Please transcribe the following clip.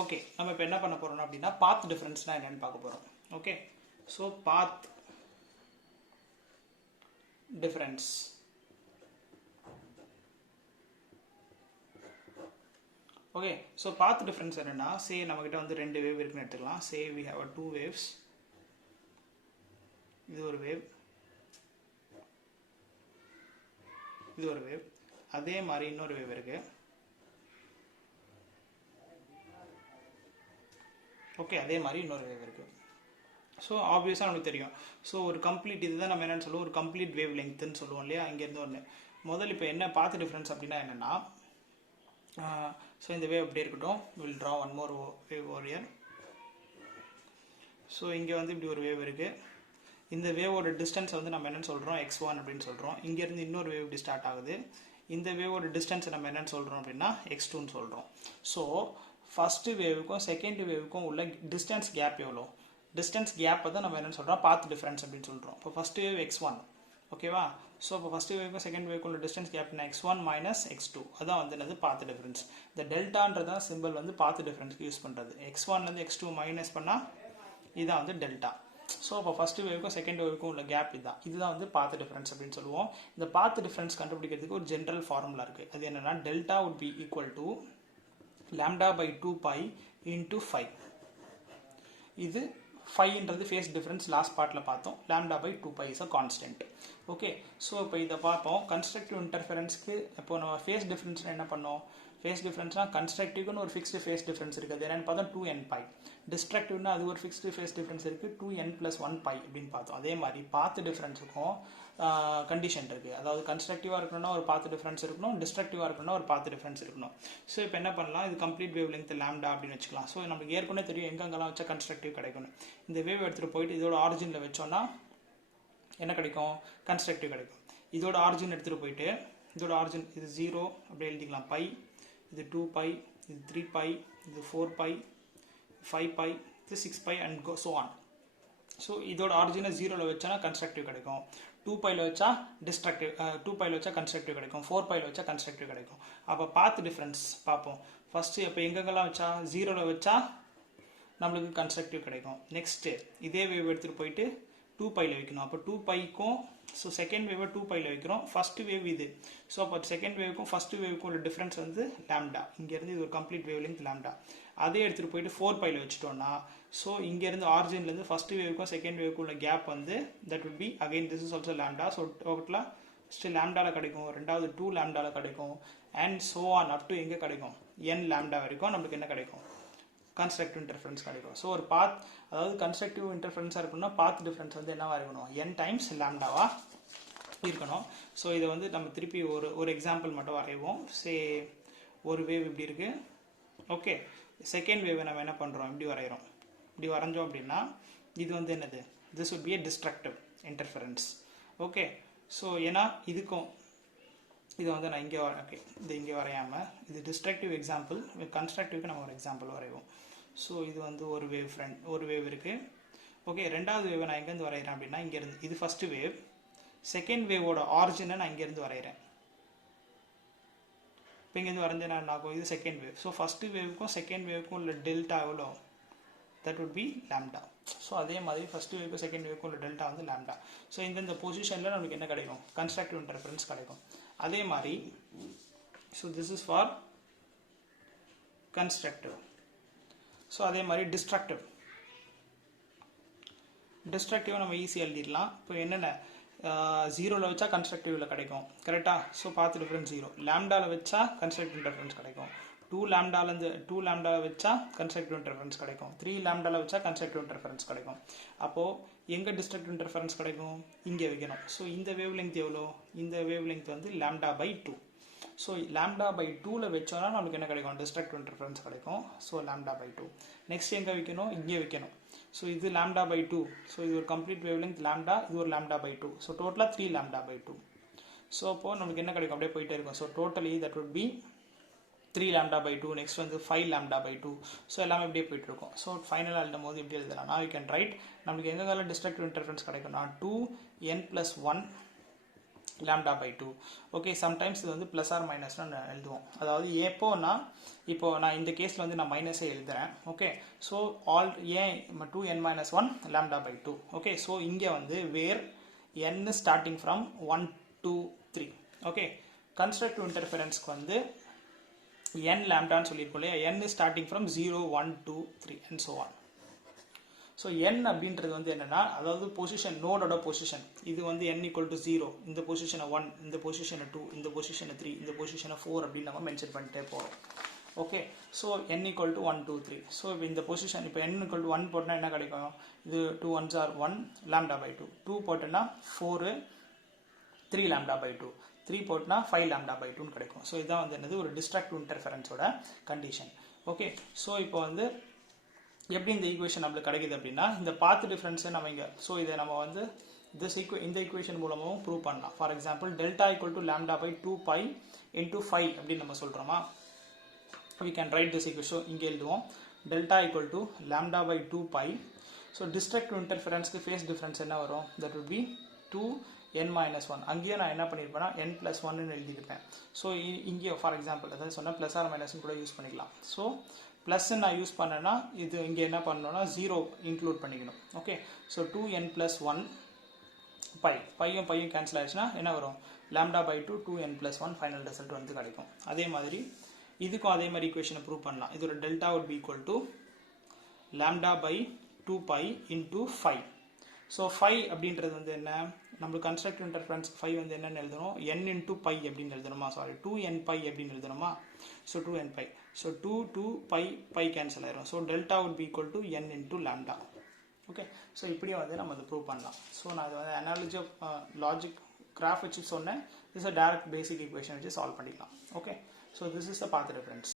Okay, நம்ம இப்போ என்ன பண்ண போகிறோம் அப்படின்னா பாத் டிஃபரன்ஸ்னா என்னென்னு பார்க்க போகிறோம். Okay, so path difference. Okay, so path difference என்னென்னா, சே நம்மக்கிட்ட வந்து ரெண்டு வேவ் இருக்குன்னு எடுத்துக்கலாம். Say we have two waves. இது ஒரு வேவ், இது ஒரு வேவ். அதே மாதிரி இன்னொரு வேவ் இருக்குது. ஓகே, அதே மாதிரி இன்னொரு வேவ் இருக்குது. ஸோ ஆப்வியஸாக நமக்கு தெரியும். ஸோ ஒரு கம்ப்ளீட் இதுதான் நம்ம என்னென்னு சொல்லுவோம், ஒரு கம்ப்ளீட் வேவ் லெங்க்த்துன்னு சொல்லுவோம் இல்லையா. இங்கேருந்து ஒன்று முதல்ல இப்போ என்ன பாத் டிஃப்ரென்ஸ் அப்படின்னா என்னென்னா, ஸோ இந்த வேவ் அப்படியே இருக்கட்டும். Will draw one more wave over here. So இங்கே வந்து இப்படி ஒரு வேவ் இருக்குது. இந்த வேவோட டிஸ்டன்ஸ் வந்து நம்ம என்னென்னு சொல்கிறோம், x1 அப்படின்னு சொல்கிறோம். இங்கேருந்து இன்னொரு வேவ் இப்படி ஸ்டார்ட் ஆகுது. இந்த வேவோட டிஸ்டன்ஸை நம்ம என்னென்னு சொல்கிறோம் அப்படின்னா x2ன்னு சொல்கிறோம். ஸோ ஃபஸ்ட்டு வேவுக்கும் செகண்ட் வேவுக்கும் உள்ள டிஸ்டன்ஸ் கேப் எவ்வளோ, டிஸ்டன்ஸ் கேப்பை தான் நம்ம என்னென்னு சொல்கிறோம், பாத் டிஃப்ரென்ஸ் அப்படின்னு சொல்கிறோம். இப்போ ஃபஸ்ட்டு வேவ் x1, ஓகேவா. ஸோ இப்போ ஃபஸ்ட்டு வேவுக்கும் செகண்ட் வேவுக்கும் உள்ள டிஸ்டன்ஸ் கேப்னா x1 மைனஸ் x2, அதான் வந்து என்னது பாத் டிஃப்ரென்ஸ். இந்த டெல்டான்றதான் சிம்பிள் வந்து பாத் டிஃப்ரென்ஸ்க்கு யூஸ் பண்ணுறது. x1லேருந்து x2 மைனஸ் பண்ணால் இதுதான் வந்து டெல்டா. ஸோ இப்போ ஃபஸ்ட்டு வேவுக்கும் செகண்ட் வேவுக்கும் உள்ள கேப் இதுதான் வந்து பாத் டிஃபரன்ஸ் அப்படின்னு சொல்லுவோம். இந்த பாத் டிஃபரன்ஸ் கண்டுபிடிக்கிறதுக்கு ஒரு ஜென்ரல் ஃபார்முலா இருக்குது. அது என்னென்னா, delta would be equal to lambda by 2 pi into 5. இது 5ன்றது ஃபேஸ் டிஃபரன்ஸ் லாஸ்ட் பார்ட்டில் பார்த்தோம். lambda by 2 pi is a constant. Okay, so இப்போ இதை பார்ப்போம். கன்ஸ்ட்ரக்டிவ் இன்டர்ஃபரன்ஸ்க்கு இப்போ நம்ம ஃபேஸ் டிஃபரன்ஸ்னால் என்ன பண்ணோம், ஃபேஸ் டிஃபரன்ஸ்னால் கன்ஸ்ட்ரக்டிவ்னு ஒரு ஃபிக்ஸ்டு ஃபேஸ் டிஃபரன்ஸ் இருக்குது. அது என்னென்னு பார்த்தோம், 2n pi. டிஸ்ட்ரக்டிவ்னா அது ஒரு ஃபிக்ஸ்டு ஃபேஸ் டிஃபரன்ஸ் இருக்குது, 2n + 1 pi அப்படின்னு பார்த்தோம். அதே மாதிரி பாத் டிஃபரன்ஸுக்கும் கண்டிஷன் இருக்குது. அதாவது கன்ஸ்ட்ரக்டிவாக இருக்கணும்னா ஒரு பாத் டிஃபரன்ஸ் இருக்கணும், டிஸ்ட்ரக்டிவாக இருக்கணும்னா ஒரு பாத் டிஃபரன்ஸ் இருக்கணும். ஸோ இப்போ என்ன பண்ணலாம், இது கம்ப்ளீட் வேவ் லெங்த் லாம்டா அப்படின்னு வச்சுக்கலாம். ஸோ நமக்கு ஏற்கனவே தெரியும் எங்கெங்கெல்லாம் வச்சா கன்ஸ்ட்ரக்டிவ் கிடைக்கணும். இந்த வேவ் எடுத்துகிட்டு போயிட்டு இதோட ஆரிஜினில் வச்சோன்னா என்ன கிடைக்கும், கன்ஸ்ட்ரக்டிவ் கிடைக்கும். இதோட ஆரிஜின் எடுத்துகிட்டு போயிட்டு இதோட ஆரிஜின் இது 0 அப்படி எழுதிக்கலாம், பை, இது 2 pi, இது 3 pi, இது 4 pi, 5 pi, இது 6 pi and go so on. So இதோட ஆரிஜினை 0ல் வச்சா கன்ஸ்ட்ரக்டிவ் கிடைக்கும், 2 piல வச்சா டிஸ்ட்ரக்டிவ், 2 piல வச்சா கன்ஸ்ட்ரக்டிவ் கிடைக்கும், 4 piல வச்சா கன்ஸ்ட்ரக்டிவ் கிடைக்கும். அப்போ பாத் டிஃப்ரென்ஸ் பார்ப்போம். ஃபஸ்ட்டு இப்போ எங்கெங்கெல்லாம் வச்சா 0ல் வச்சா நம்மளுக்கு கன்ஸ்ட்ரக்டிவ் கிடைக்கும். நெக்ஸ்ட்டு இதே வேவ் எடுத்துகிட்டு போயிட்டு 2 piல வைக்கணும். அப்போ 2 piக்கும் ஸோ செகண்ட் வேவை 2 piல வைக்கிறோம். ஃபஸ்ட்டு வேவ் இது. ஸோ அப்போ செகண்ட் வேவுக்கும் ஃபஸ்ட்டு வேவுக்கும் உள்ள டிஃப்ரென்ஸ் வந்து லாம்டா. இங்கேருந்து இது ஒரு கம்ப்ளீட் வேவ் லெங்த் லாம்டா. அதே எடுத்துகிட்டு போயிட்டு 4 piல வச்சுட்டோம்னா, ஸோ இங்கேருந்து ஆரிஜின்லேருந்து ஃபஸ்ட்டு வேவுக்கும் செகண்ட் வேவுக்கும் உள்ள கேப் வந்து that would be again this is also lambda. So டோட்டலாக ஃபஸ்ட்டு லாம்டாவில் கிடைக்கும், ரெண்டாவது 2 லாம்டாவில் கிடைக்கும், and so on up to எங்கே கிடைக்கும், n லாம்டா வரைக்கும் நம்மளுக்கு என்ன கிடைக்கும், கன்ஸ்ட்ரக்டிவ் இன்டர்ஃபரன்ஸ் கிடைக்கும். ஸோ ஒரு பாத், அதாவது கன்ஸ்ட்ரக்டிவ் இன்டர்ஃபரன்ஸாக இருக்கணும்னா பாத் டிஃபரன்ஸ் வந்து என்னவாக இருக்கணும், n டைம்ஸ் லாம்டாவாக இருக்கணும். ஸோ இதை வந்து நம்ம திருப்பி ஒரு எக்ஸாம்பிள் மட்டும் வரைவோம். சே ஒரு வேவ் இப்படி இருக்குது. ஓகே, செகண்ட் வேவை நம்ம என்ன பண்ணுறோம், இப்படி வரைகிறோம். இப்படி வரைஞ்சோம் அப்படின்னா இது வந்து என்னது, this would be a destructive interference. Okay, so ஏன்னா இதுக்கும் இது வந்து நான் இங்கே ஓகே இது இங்கே வரையாமல் இது டிஸ்ட்ரக்டிவ் எக்ஸாம்பிள், கன்ஸ்ட்ரக்டிவ்க்கு நம்ம ஒரு எக்ஸாம்பிள் வரைவோம். ஸோ இது வந்து ஒரு வேவ் ஒரு வேவ் இருக்குது. ஓகே, ரெண்டாவது வேவை நான் எங்கேருந்து வரைகிறேன் அப்படின்னா இங்கேருந்து, இது ஃபஸ்ட்டு வேவ், செகண்ட் வேவோட ஆரிஜினை நான் இங்கேருந்து வரைகிறேன். இப்போ இங்கேருந்து வரைஞ்சேன் நான் ஆகும், இது செகண்ட் வேவ். ஸோ ஃபஸ்ட்டு வேவுக்கும் செகண்ட் வேவுக்கும் உள்ள டெல்டா எவ்வளோ, that would be lambda. So அதே மாதிரி ஃபஸ்ட்டு வேவுக்கும் செகண்ட் வேவுக்கும் உள்ள டெல்டா வந்து லாம்டா. ஸோ இந்த பொசிஷனில் நமக்கு என்ன கிடைக்கும், கன்ஸ்ட்ரக்டிவ் இன்டர்ஃபரன்ஸ் கிடைக்கும். அதே மாதிரி so this is for constructive. So அதே மாதிரி டிஸ்ட்ரக்டிவ் நம்ம ஈஸியாக எழுதிடலாம். இப்போ என்னென்ன 0ல் வச்சா கன்ஸ்ட்ரக்டிவில் கிடைக்கும், கரெக்டாக. ஸோ பார்த்து டிஃபரன்ஸ் 0, லாம்டாவில் வச்சா கன்ஸ்ட்ரக்டிவ் இன்டர்ஃபரன்ஸ் கிடைக்கும், 2 லாம்டாவில் வச்சா கன்ஸ்ட்ரக்டிவ் இன்டர்ஃபரன்ஸ் கிடைக்கும், 3 லாம்டாவில் வச்சா கன்ஸ்ட்ரக்டிவ் இன்டர்ஃபரன்ஸ் கிடைக்கும். அப்போது எங்கே டிஸ்ட்ரக்டிவ் இன்டர்ஃபரன்ஸ் கிடைக்கும், இங்கே வைக்கணும். ஸோ இந்த வேவ் லெங்த் எவ்வளோ, இந்த வேவ் லெங்த் வந்து lambda by 2. So lambda by 2ல் வச்சோன்னா நமக்கு என்ன கிடைக்கும், டிஸ்ட்ரக்டிவ் இன்டர்ஃபரன்ஸ் கிடைக்கும். So lambda by 2. நெக்ஸ்ட் எங்கே வைக்கணும், இங்கே வைக்கணும். ஸோ இது lambda by 2. ஸோ இது ஒரு கம்ப்ளீட் வேவ் லெங்த் லாம்டா, இது ஒரு lambda by 2. ஸோ டோட்டலாக 3 lambda by 2. ஸோ அப்போது நமக்கு என்ன கிடைக்கும், அப்படியே போயிட்டே இருக்கும். So totally that would be 3 lambda by 2, next வந்து 5 lambda by 2. ஸோ எல்லாமே இப்படியே போயிட்டு இருக்கும். ஸோ ஃபைனலாக எழுதும் போது எப்படி எழுதலாம், நான் யூ கேன் ரைட், நமக்கு எங்கெல்லாம் டிஸ்ட்ரக்டிவ் இன்டர்ஃபரன்ஸ் கிடைக்கும்னா 2n + 1 lambda by 2. Okay sometimes இது வந்து ப்ளஸ் ஆர் மைனஸ்னு எழுதுவோம். அதாவது எப்போனா இப்போ நான் இந்த கேஸில் வந்து நான் மைனஸே எழுதுறேன். ஓகே ஸோ ஆல் ஏன் 2n-1 lambda by 2. Okay so இங்கே வந்து where n starting from 1 2 3. Okay constructive இன்டர்ஃபரன்ஸ்க்கு வந்து n லாம்டான்னு சொல்லியிருக்கோம் இல்லையா, n starting from 0 1 2 3 and so on. So n அப்படின்றது வந்து என்னன்னா, அதாவது பொசிஷன் நோடோட பொசிஷன். இது வந்து n = 0, இந்த பொசிஷனை 1, இந்த பொசிஷனை 2, இந்த பொசிஷனை 3, இந்த பொசிஷனை 4 அப்படின்னு நம்ம மென்ஷன் பண்ணிட்டே போகிறோம். Okay so n = 1 2 3. ஸோ இப்போ இந்த பொசிஷன் இப்போ n = 1 போட்டோன்னா என்ன கிடைக்கும், இது 2 1s are 1 lambda by 2, 2 போட்டோன்னா 4 3 lambda by 2, 3 போட்டோன்னா 5 lambda by 2 கிடைக்கும். ஸோ இதுதான் வந்து என்னது ஒரு டிஸ்ட்ரக்டிவ் இன்டர்ஃபரன்ஸோட கண்டிஷன். ஓகே ஸோ இப்போ வந்து எப்படி இந்த ஈக்குவேஷன் நம்மளுக்கு கிடைக்குது அப்படின்னா, இந்த பாத் டிஃபரன்ஸை நம்ம இங்கே ஸோ இதை நம்ம வந்து இந்த ஈக்குவேஷன் மூலமாகவும் ப்ரூவ் பண்ணலாம். For example delta = lambda by 2 pi into 5 அப்படின்னு நம்ம சொல்கிறோமா, we can write this equation. So இங்கே எழுதுவோம் delta = lambda by 2 pi. So destructive இன்டர்ஃபரன்ஸ்க்கு ஃபேஸ் டிஃபரன்ஸ் என்ன வரும், தட் would be 2n-1. அங்கேயே நான் என்ன பண்ணியிருப்பேன்னா n+1ன்னு எழுதியிருப்பேன். ஸோ இங்கே ஃபார் எக்ஸாம்பிள் அதாவது சொன்னால் ப்ளஸ் ஆர் மைனஸ்ன்னு கூட யூஸ் பண்ணிக்கலாம். ஸோ ப்ளஸ் நான் யூஸ் பண்ணேன்னா இது இங்கே என்ன பண்ணணும்னா 0 இன்க்ளூட் பண்ணிக்கணும். ஓகே ஸோ 2n+1 பை பையும் கேன்சல் ஆயிடுச்சுன்னா என்ன வரும், lambda by 2 2n+1 final result வந்து கிடைக்கும். அதே மாதிரி இதுக்கும் அதே மாதிரி ஈக்குவேஷனை ப்ரூவ் பண்ணலாம். இதோட delta would be equal to lambda by 2 pi into 5. So 5 அப்படின்றது வந்து என்ன, நம்மளுக்கு கன்ஸ்ட்ரக்டிவ் இன்டர்ஃபரன்ஸ் 5 வந்து என்னென்னு எழுதணும், n into pi அப்படின்னு எழுதணுமா, சாரி 2n pi அப்படின்னு எழுதணுமா. So 2n pi, so 2 pi cancel ஆயிரும். So delta would be equal to n into lambda. Okay so இப்படியே வந்து நம்ம அதை ப்ரூவ் பண்ணலாம். ஸோ நான் இது வந்து அனாலஜி ஆஃப் லாஜிக் கிராஃப் வச்சு சொன்னேன். This a direct basic equation வச்சு சால்வ் பண்ணிக்கலாம். Okay so this is the path difference.